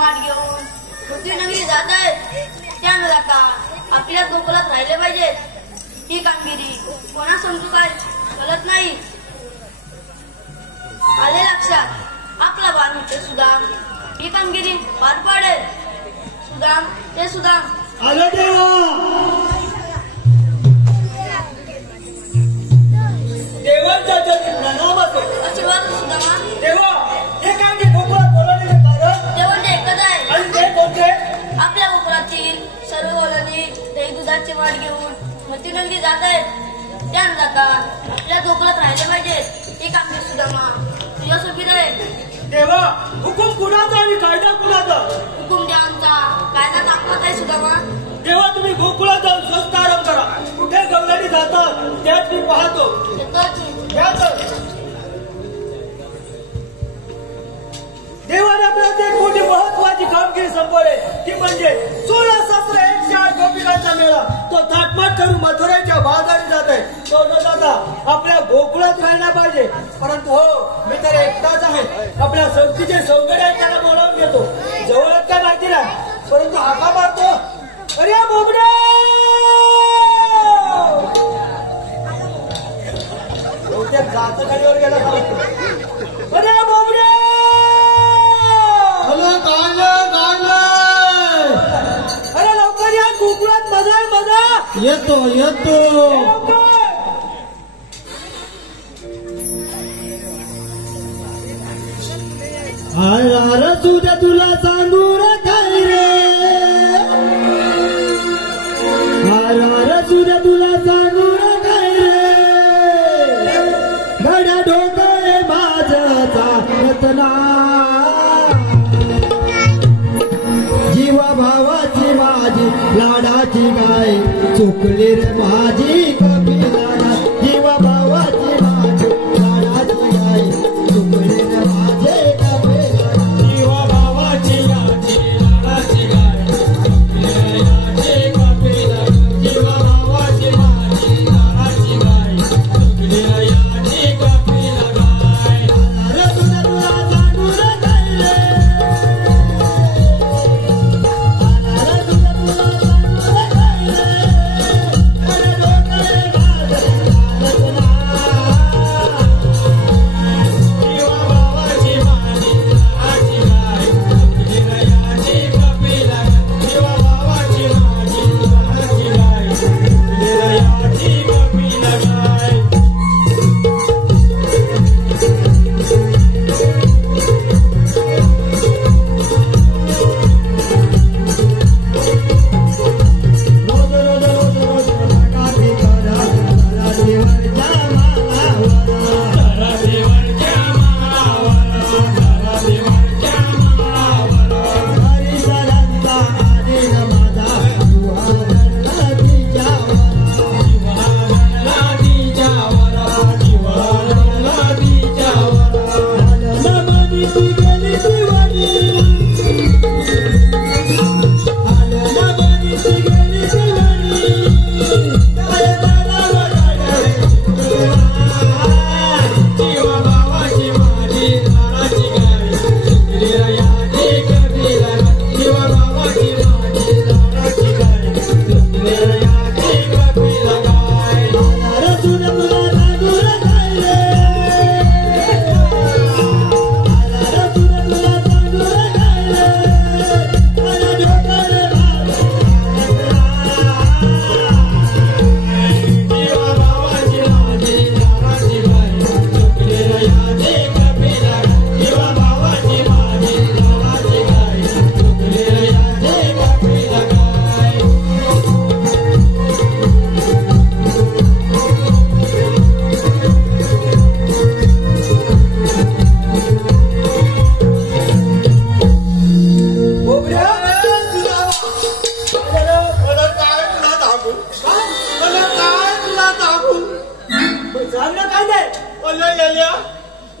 माठ घेऊन पृथ्वीनगरी जात आहेत त्या न जाता आपल्या गोकुलात राहिले पाहिजे। ही कामगिरी कोणा समजू काय कळत नाही। आले लक्षात आपला बाळ मित्र सुदाम ही कामगिरी पार पाडेल। सुदाम ते सुदाम आले देवा देवांच्या चरणी प्रणाम असो। आशीर्वाद सुदामा। देवा हे काय ते गोकुळात बोलवण्याचे कारण देवण एकच आहे आणि ते कोणते? आपल्या गोकुळातील सर्व ओलांडी दही दुधाचे वाट घेऊन मृत्यूनगरी जात आहेत त्या न जाता आपल्या गोकुळात राहिले पाहिजे। ही कामगिरी सुदामा तुझ्या सोबत आहे। देवा हुकुम कुणाचा आणि कायदा कुणाचा? हुकुम देवांचा कायदा दाखवत आहे सुदामा। देवा तुम्ही गोकुळात जाऊन स्वस्त आराम करा। कुठे गवळणी जातात त्यात मी पाहतो। देवाने आपल्याला एक मोठी महत्वाची कामगिरी संपवली ती म्हणजे 16,108 गोपिकांचा मेळा। तो थाटमाट करून मथुरेच्या बाजारी जात आहे। तो न जाता आपल्या गोकुळात राहिला पाहिजे। परंतु हो मी तर एकटाच आहे। आपल्या संस्थेचे सौंदर्य आहे त्याला बोलावून घेतो। जवळच काय माहिती नाही परंतु हाका मारतो अरे बोबड्या बहुतेक जात गाडीवर गेला का अरे बोबड्या अरे लवकर या गोकुळात मजा मजा येतो येतो अरे तुझ्या तुला सांगू रे काय रे अरे तुझ्या तुला सांगू रे काय रे गड्या डोकळे माझचा रत्ना जीवा भावाची माझी लाडाची गाय चुकली रे माझी कपिला जीवा भावाची माझी लाडाची गाय चुकली रे माझे कपिला जीवा भावाची माझी लाडाची गाय चुकली रे माझे कपिला जीवा भावाची माझी लाडाची गाय चुकली रे माझी कपिला गाय अरे तुझ्या तुला सांगू रे काय रे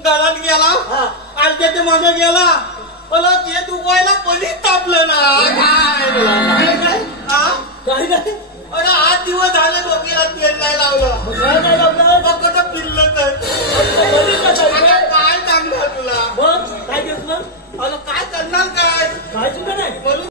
घरात गेला आणि त्याच्या मागे गेला मला ते दुखवायला कोणीच तापलं ना